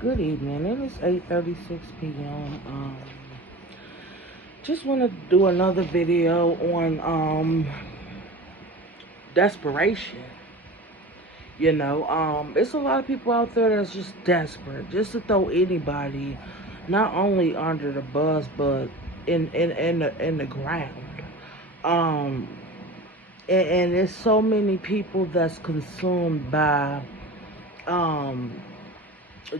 Good evening. It is 8:36 p.m. Just want to do another video on desperation. It's a lot of people out there that's just desperate, just to throw anybody, not only under the bus, but in the ground. Um, and there's so many people that's consumed by um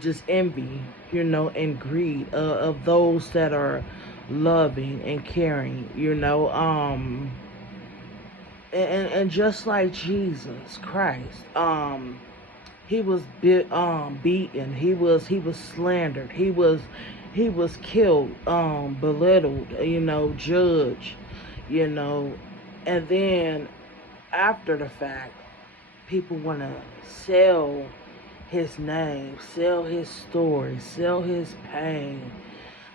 just envy, and greed of those that are loving and caring, and just like Jesus Christ, he was beaten, he was slandered, he was killed, belittled, judged, you know, and then after the fact, people want to sell his name, sell his story, sell his pain,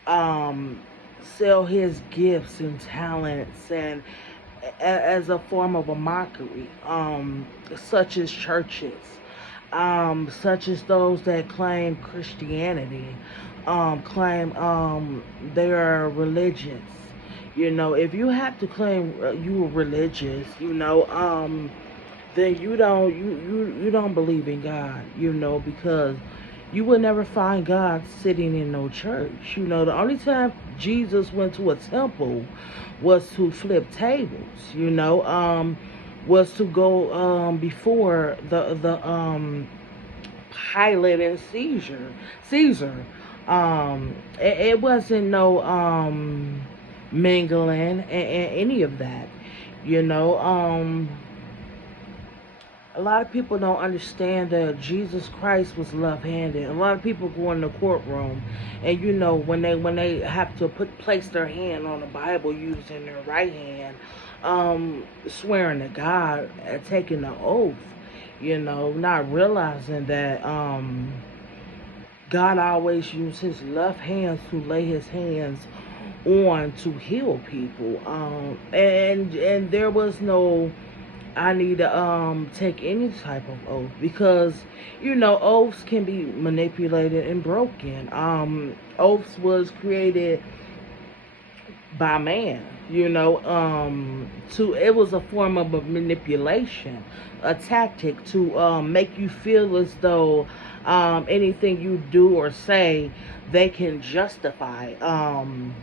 um, sell his gifts and talents, and as a form of a mockery, such as churches, such as those that claim Christianity, claim they are religious. If you have to claim you are religious, then you don't believe in God, because you will never find God sitting in no church. The only time Jesus went to a temple was to flip tables, was to go before the Pilate and Caesar. It wasn't no mingling and any of that, you know. A lot of people don't understand that Jesus Christ was love-handed. A lot of people go in the courtroom, and when they have to place their hand on the Bible using their right hand, swearing to God, taking the oath, not realizing that God always used His left hands to lay His hands on to heal people, and there was no I need to take any type of oath, because oaths can be manipulated and broken. Oaths was created by man, to it was a form of a manipulation, a tactic to make you feel as though anything you do or say they can justify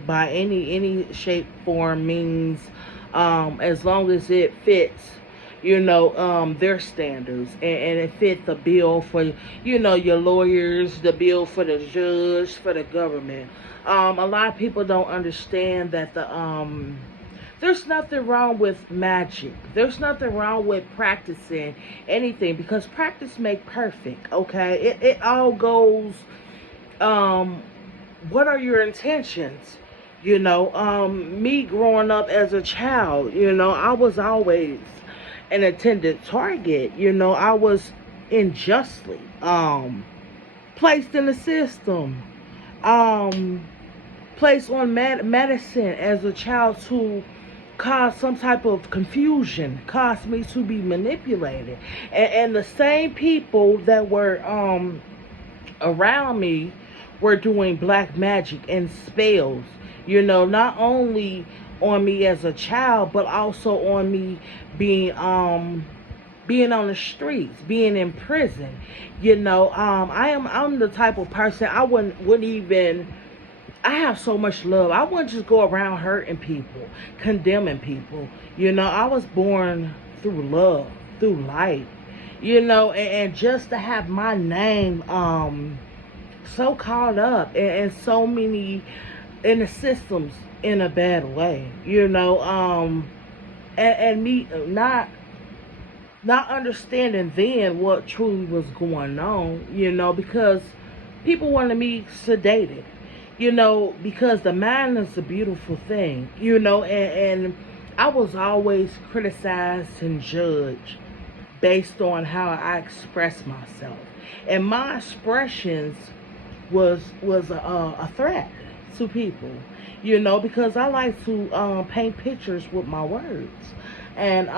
by any shape, form, means, as long as it fits, their standards, and it fit the bill for, your lawyers, the bill for the judge, for the government. A lot of people don't understand that there's nothing wrong with magic. There's nothing wrong with practicing anything, because practice make perfect. Okay, it all goes. Um, what are your intentions? Me growing up as a child, I was always an intended target. I was unjustly placed in the system, um, placed on medicine as a child to cause some type of confusion, cause me to be manipulated, and the same people that were around me were doing black magic and spells, not only on me as a child, but also on me being being on the streets, being in prison. I'm the type of person, I wouldn't even, I have so much love. I wouldn't just go around hurting people, condemning people. I was born through love, through light, and just to have my name so caught up and so many in the systems in a bad way, and me not understanding then what truly was going on, because people wanted me sedated, because the mind is a beautiful thing, and I was always criticized and judged based on how I express myself, and my expressions was a threat to people, because I like to paint pictures with my words, and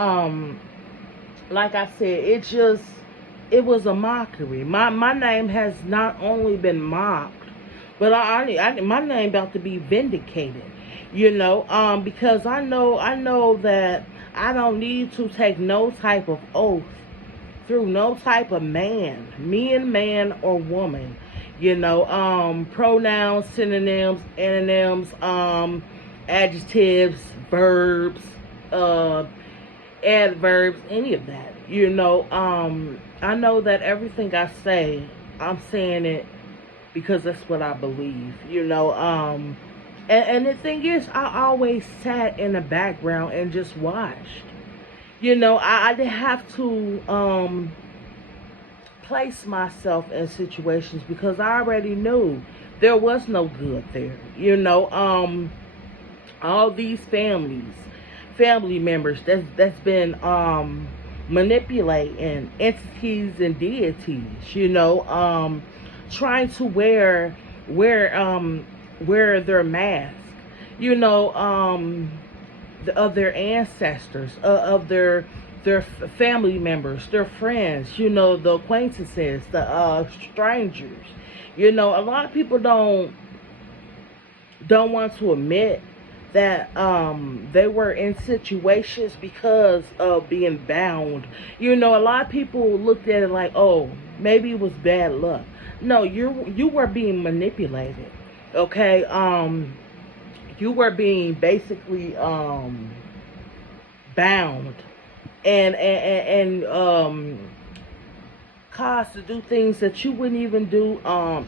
like I said, it just it was a mockery. My name has not only been mocked, but my name about to be vindicated. Because I know that I don't need to take no type of oath through no type of man or woman. Pronouns, synonyms, antonyms, adjectives, verbs, uh, adverbs, any of that. I know that everything I say, I'm saying it because that's what I believe. And the thing is, I always sat in the background and just watched. I didn't have to place myself in situations because I already knew there was no good there. All these family members that's been manipulating entities and deities, trying to wear their mask, of their ancestors, of their family members, their friends, the acquaintances, the strangers. A lot of people don't want to admit that they were in situations because of being bound. A lot of people looked at it like, oh, maybe it was bad luck. No, you were being manipulated. Okay, you were being basically bound and caused to do things that you wouldn't even do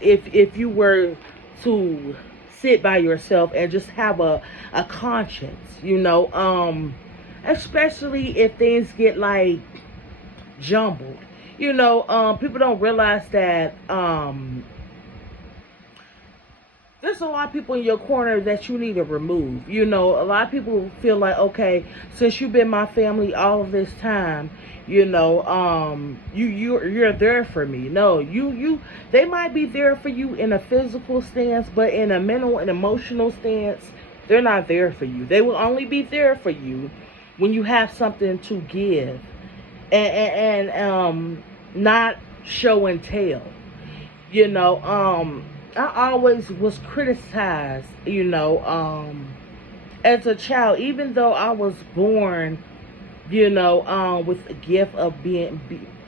if you were to sit by yourself and just have a conscience, especially if things get like jumbled. People don't realize that there's a lot of people in your corner that you need to remove. A lot of people feel like, okay, since you've been my family all of this time, you're there for me. No, they might be there for you in a physical stance, but in a mental and emotional stance, they're not there for you. They will only be there for you when you have something to give and not show and tell. I always was criticized, as a child, even though I was born, with a gift of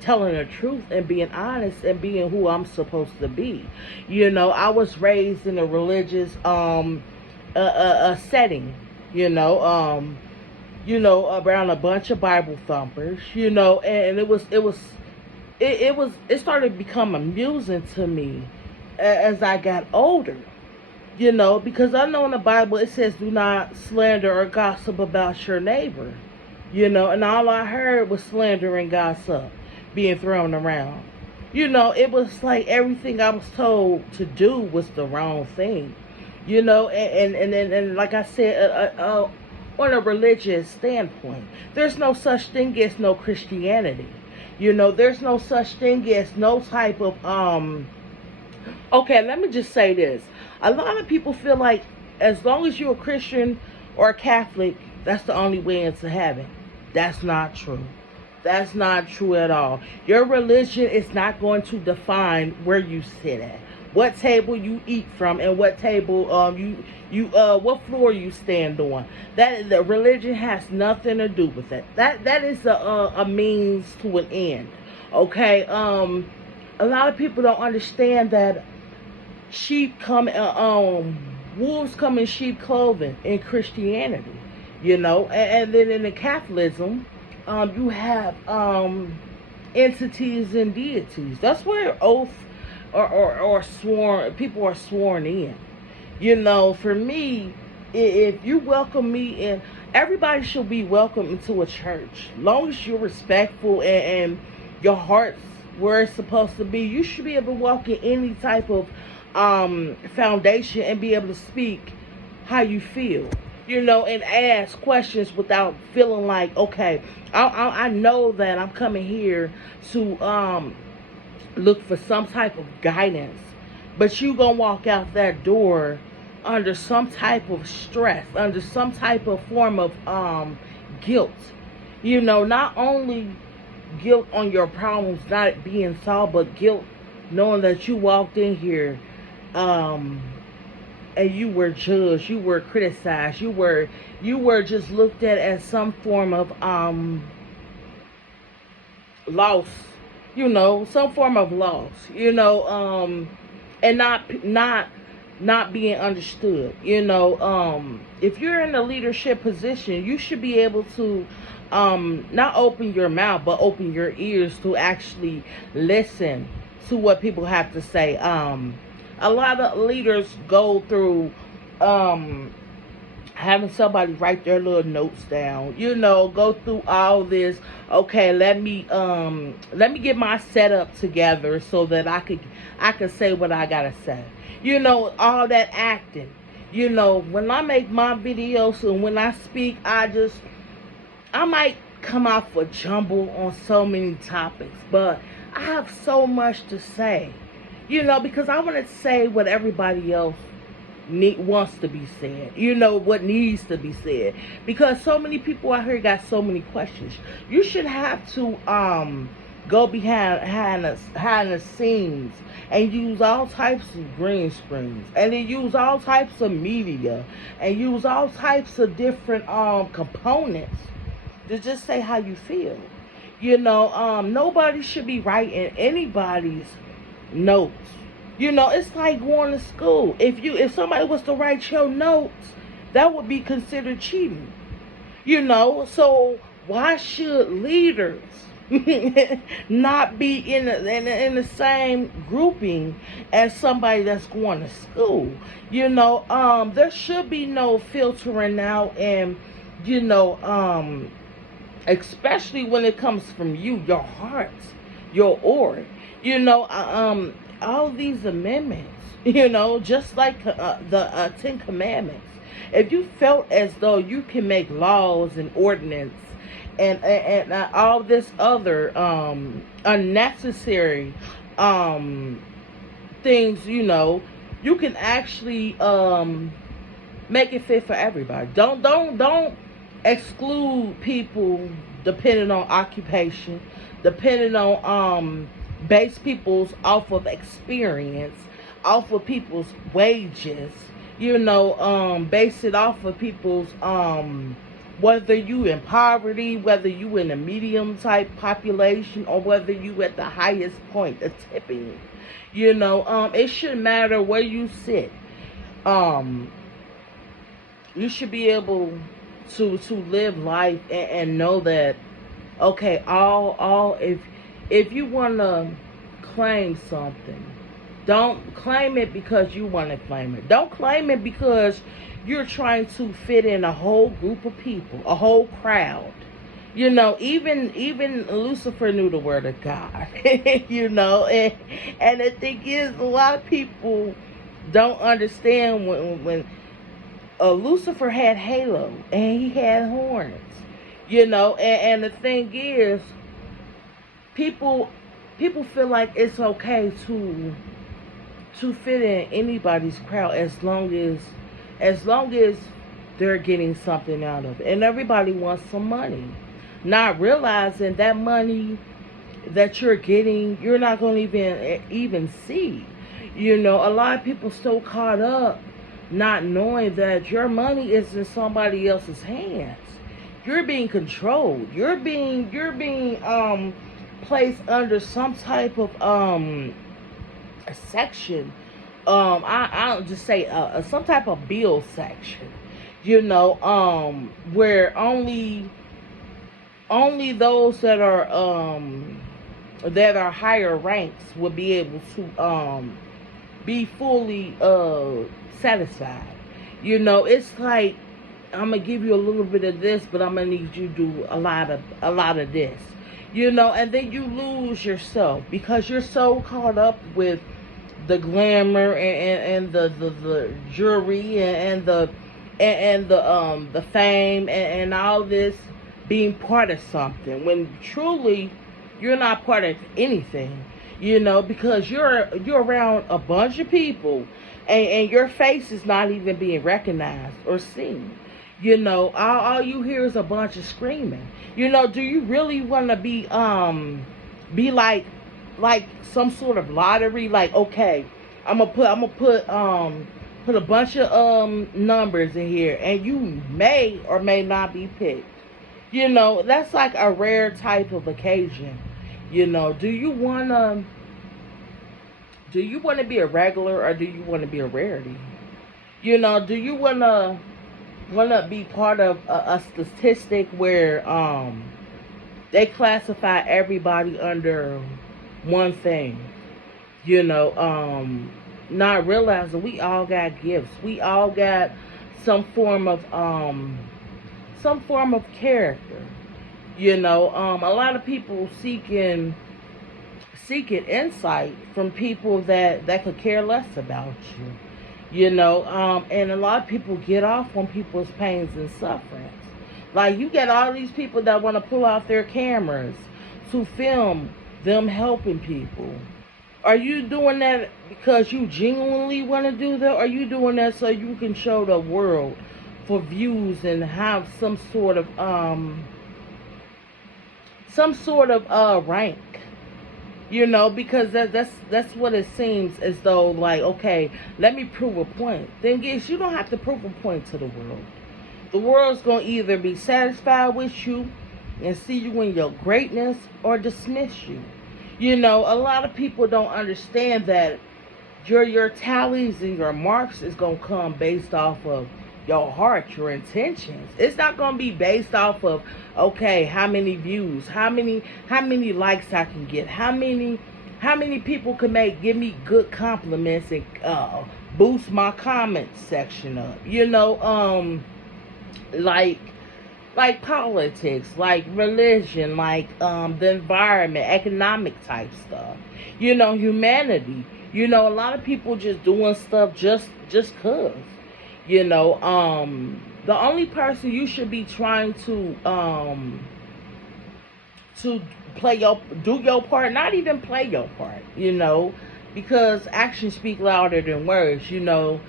telling the truth and being honest and being who I'm supposed to be. I was raised in a religious a setting, around a bunch of Bible thumpers, and it started to become amusing to me as I got older, because I know in the Bible it says do not slander or gossip about your neighbor, and all I heard was slander and gossip being thrown around. It was like everything I was told to do was the wrong thing, and like I said, on a religious standpoint, there's no such thing as no Christianity. There's no such thing as no type of okay, let me just say this. A lot of people feel like as long as you're a Christian or a Catholic, that's the only way into heaven. That's not true. That's not true at all. Your religion is not going to define where you sit at, what table you eat from, and what table what floor you stand on. That the religion has nothing to do with it. That is a means to an end. Okay. A lot of people don't understand that wolves come in sheep clothing in Christianity, and then in the Catholicism, you have entities and deities. That's where oath or sworn people are sworn in. For me, if you welcome me in, everybody should be welcome into a church. Long as you're respectful and your heart's where it's supposed to be, you should be able to walk in any type of foundation and be able to speak how you feel, and ask questions without feeling like, okay, I know that I'm coming here to look for some type of guidance, but you gonna walk out that door under some type of stress, under some type of form of guilt. Not only guilt on your problems not being solved, but guilt knowing that you walked in here, um, and you were judged, you were criticized, you were just looked at as some form of loss, some form of loss, and not being understood. If you're in a leadership position, you should be able to not open your mouth, but open your ears to actually listen to what people have to say. A lot of leaders go through having somebody write their little notes down, go through all this. Okay, let me get my setup together so that I could say what I gotta say. All that acting. When I make my videos and when I speak, I might come off a jumble on so many topics, but I have so much to say. Because I want to say what everybody else wants to be said. What needs to be said. Because so many people out here got so many questions. You should have to go behind the scenes and use all types of green screens, and then use all types of media, and use all types of different components to just say how you feel. Nobody should be writing anybody's notes. It's like going to school. If somebody was to write your notes, that would be considered cheating. So why should leaders not be in the same grouping as somebody that's going to school? There should be no filtering out, and especially when it comes from you, your heart, your aura. All these amendments, just like the Ten Commandments. If you felt as though you can make laws and ordinance and all this other unnecessary things, you can actually make it fit for everybody. Don't exclude people depending on occupation, depending on base people's off of experience, off of people's wages, base it off of people's whether you in poverty, whether you in a medium type population, or whether you at the highest point, the tipping. It shouldn't matter where you sit. You should be able to live life and know that, okay, if you want to claim something, don't claim it because you want to claim it. Don't claim it because you're trying to fit in a whole group of people, a whole crowd. Even Lucifer knew the word of God. And the thing is, a lot of people don't understand when Lucifer had halo and he had horns. And the thing is, people feel like it's okay to fit in anybody's crowd as long as they're getting something out of it. And everybody wants some money, not realizing that money that you're getting, you're not going to even see. A lot of people so caught up not knowing that your money is in somebody else's hands. You're being controlled. You're being placed under some type of a section. I'll just say some type of bill section. Where only those that are higher ranks will be able to be fully satisfied. It's like, I'm gonna give you a little bit of this, but I'm gonna need you to do a lot of this. And then you lose yourself because you're so caught up with the glamour and the jewelry and the fame and all this, being part of something, when truly you're not part of anything. Because you're around a bunch of people and your face is not even being recognized or seen. All you hear is a bunch of screaming. Do you really want to be like some sort of lottery? Like, okay, I'm gonna put a bunch of numbers in here, and you may or may not be picked. That's like a rare type of occasion. Do you wanna be a regular, or do you wanna be a rarity? Do you wanna be part of a statistic where they classify everybody under one thing? you know um Not realizing we all got gifts, we all got some form of character. A lot of people seeking insight from people that could care less about you. And a lot of people get off on people's pains and sufferings. Like, you get all these people that want to pull out their cameras to film them helping people. Are you doing that because you genuinely want to do that? Or are you doing that so you can show the world for views and have some sort of rank? Because that's what it seems as though, like, okay, let me prove a point. Then guess you don't have to prove a point to the world. The world's gonna either be satisfied with you and see you in your greatness, or dismiss you. A lot of people don't understand that your tallies and your marks is gonna come based off of your heart, your intentions. It's not gonna be based off of, okay, how many views, how many likes I can get, how many people can give me good compliments and boost my comment section up. Like politics, like religion, like the environment, economic type stuff. Humanity. A lot of people just doing stuff just cause. The only person you should be trying to do your part, not even play your part, because actions speak louder than words. You're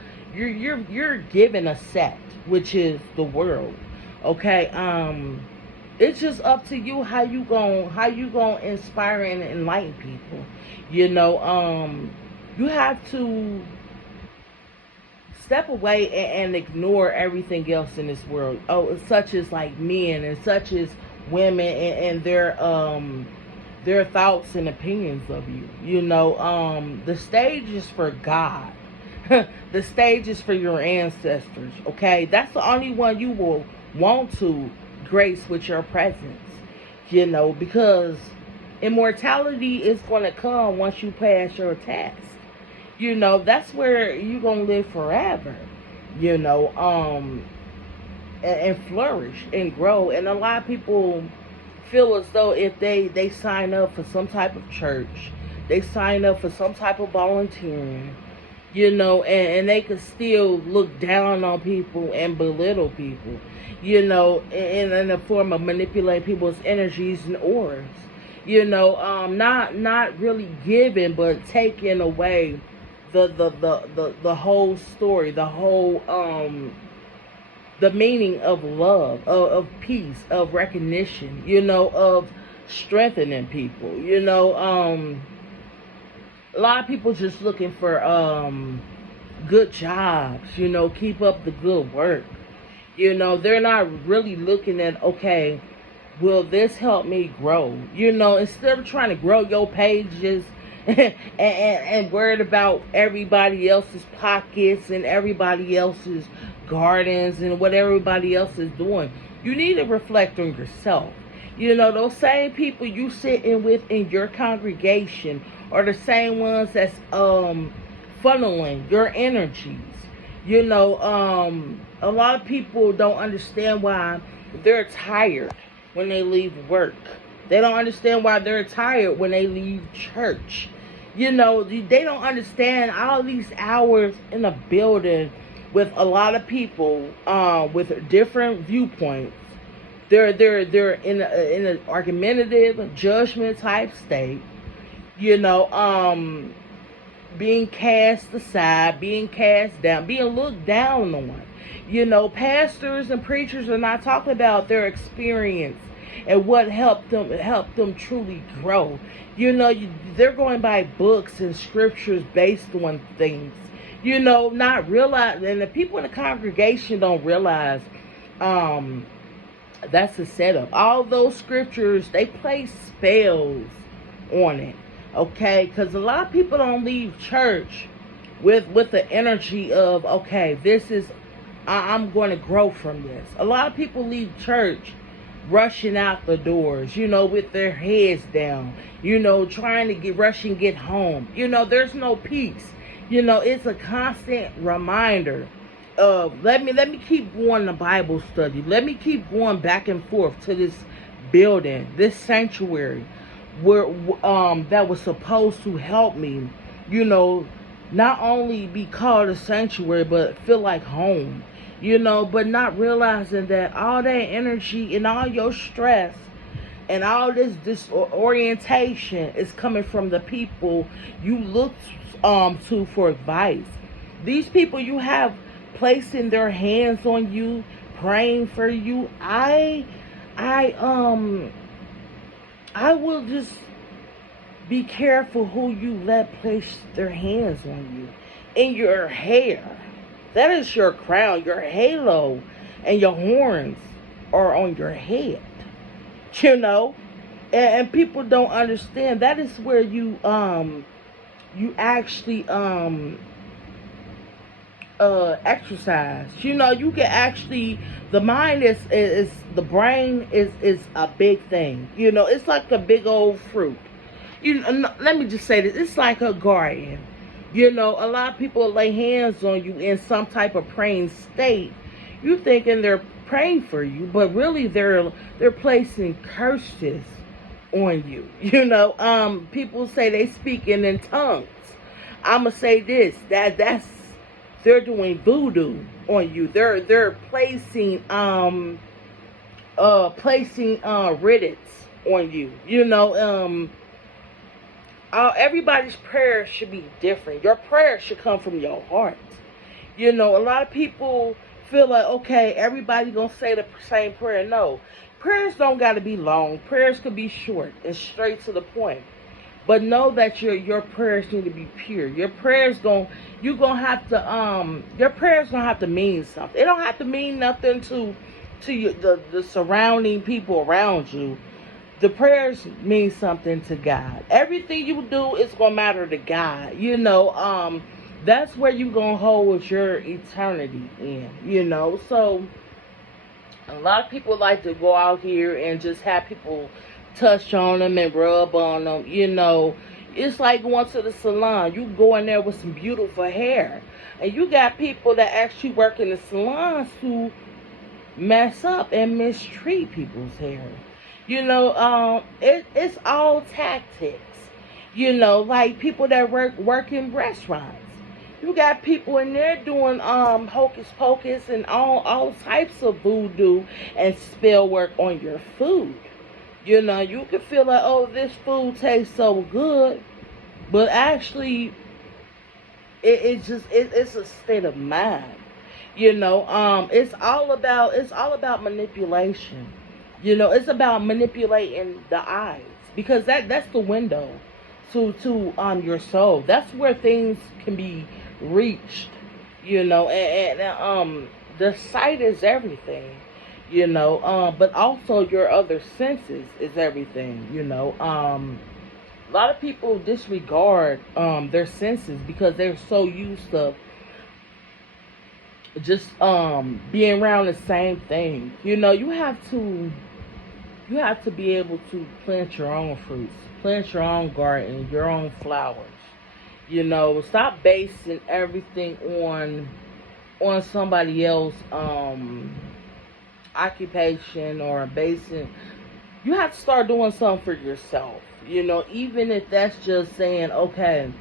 given a set, which is the world. Okay. It's just up to you how you gonna inspire and enlighten people. You have to step away and ignore everything else in this world. Such as like men, and such as women, and their thoughts and opinions of you. The stage is for God. The stage is for your ancestors. Okay, that's the only one you will want to grace with your presence. Because immortality is going to come once you pass your test. That's where you're going to live forever. And flourish and grow. And a lot of people feel as though if they sign up for some type of church, they sign up for some type of volunteering, and they can still look down on people and belittle people, in the form of manipulating people's energies and auras. Not really giving, but taking away the whole story, the whole the meaning of love, of peace, of recognition, of strengthening people. A lot of people just looking for good jobs, keep up the good work. They're not really looking at, okay, will this help me grow? Instead of trying to grow your pages and worried about everybody else's pockets and everybody else's gardens and what everybody else is doing, you need to reflect on yourself. Those same people you sitting with in your congregation are the same ones that's funneling your energies. A lot of people don't understand why they're tired when they leave work. They don't understand why they're tired when they leave church. They don't understand all these hours in a building with a lot of people with different viewpoints. They're in an argumentative, judgment type state. Being cast aside, being cast down, being looked down on. You know, pastors and preachers are not talking about their experience and what helped them truly grow. You know, they're going by books and scriptures based on things. You know, not realize, and the people in the congregation don't realize um that's a setup. All those scriptures, they place spells on it. Okay, because a lot of people don't leave church with the energy of, okay, this is, I'm going to grow from this. A lot of people leave church rushing out the doors, you know, with their heads down, you know, trying to get home. You know, there's no peace. You know, it's a constant reminder of, let me keep going to Bible study. Let me keep going back and forth to this building, this sanctuary, where that was supposed to help me, you know, not only be called a sanctuary, but feel like home, you know, but not realizing that all that energy and all your stress and all this disorientation is coming from the people you look to for advice. These people you have placing their hands on you, praying for you. I will just be careful who you let place their hands on you. In your hair, that is your crown, your halo, and your horns are on your head. You know, and people don't understand. That is where you actually exercise. You know, you can actually, the mind is the brain is a big thing. You know, it's like a big old fruit. You know, let me just say this, it's like a garden. You know, a lot of people lay hands on you in some type of praying state. You thinking they're praying for you, but really they're placing curses on you. You know, people say they speaking in tongues. I'ma say this, that's they're doing voodoo on you. They're placing riddance on you. You know, everybody's prayer should be different. Your prayer should come from your heart. You know, a lot of people feel like, okay, everybody gonna say the same prayer. No, prayers don't gotta be long. Prayers could be short and straight to the point. But know that your prayers need to be pure. Your prayers your prayers gonna have to mean something. It don't have to mean nothing to you, the surrounding people around you. The prayers mean something to God. Everything you do is gonna matter to God. You know, that's where you gonna hold your eternity in. You know, so a lot of people like to go out here and just have people touch on them and rub on them. You know, it's like going to the salon. You go in there with some beautiful hair, and you got people that actually work in the salons who mess up and mistreat people's hair. You know, it's all tactics. You know, like people that work in restaurants. You got people in there doing hocus pocus and all types of voodoo and spell work on your food. You know, you can feel like, oh, this food tastes so good, but actually, it's a state of mind. You know, it's all about manipulation. You know, it's about manipulating the eyes, because that's the window to your soul. That's where things can be reached. You know, and the sight is everything. You know, but also your other senses is everything. You know, a lot of people disregard their senses because they're so used to just being around the same thing. You know, you have to be able to plant your own fruits, plant your own garden, your own flowers. You know, stop basing everything on somebody else occupation or basing. You have to start doing something for yourself. You know, even if that's just saying, okay,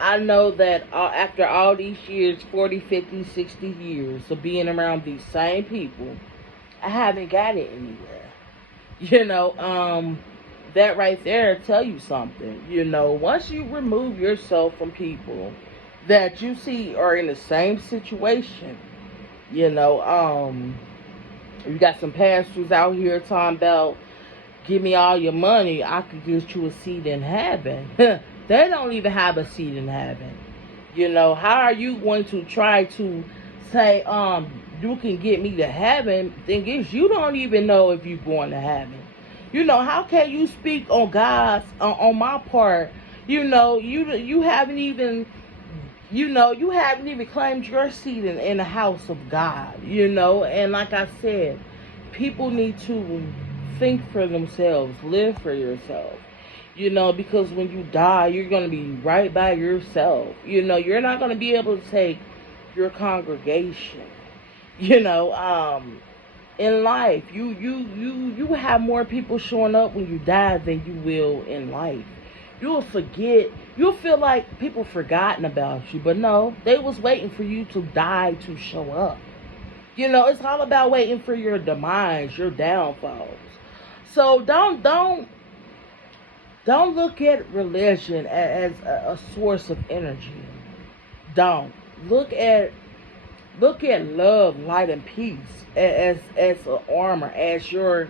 I know that after all these years, 40, 50, 60 years of being around these same people, I haven't got it anywhere. You know, that right there tell you something. You know, once you remove yourself from people that you see are in the same situation, You know, you got some pastors out here talking about, give me all your money, I could get you a seat in heaven. They don't even have a seat in heaven. You know, how are you going to try to say, you can get me to heaven? Thing is, you don't even know if you're going to heaven. You know, how can you speak on God's, on my part? You know, you haven't even, you haven't even claimed your seat in the house of God. You know, and like I said, people need to think for themselves, live for yourself. You know, because when you die, you're going to be right by yourself. You know, you're not going to be able to take your congregation. You know, in life, you have more people showing up when you die than you will in life. You'll forget. You'll feel like people forgotten about you, but no, they was waiting for you to die to show up. You know, it's all about waiting for your demise, your downfalls. So don't look at religion as a source of energy. Don't look at love, light, and peace as an armor, your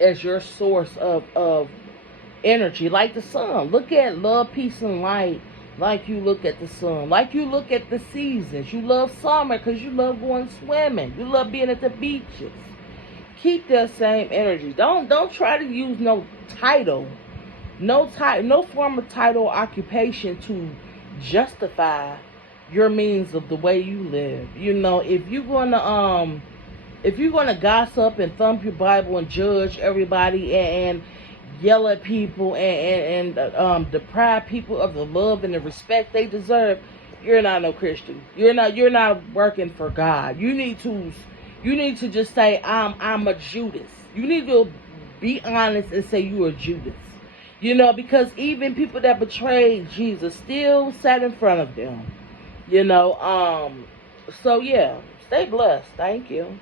as your source of energy, like the sun. Look at love, peace, and light like you look at the sun, like you look at the seasons. You love summer because you love going swimming. You love being at the beaches. Keep that same energy. Don't try to use no title, no form of title or occupation to justify your means of the way you live. You know, if you're gonna gossip and thump your Bible and judge everybody and yell at people and deprive people of the love and the respect they deserve, you're not no Christian. You're not working for God. You need to just say, I'm a Judas. You need to be honest and say you are Judas. You know, because even people that betrayed Jesus still sat in front of them. You know, so yeah, stay blessed. Thank you.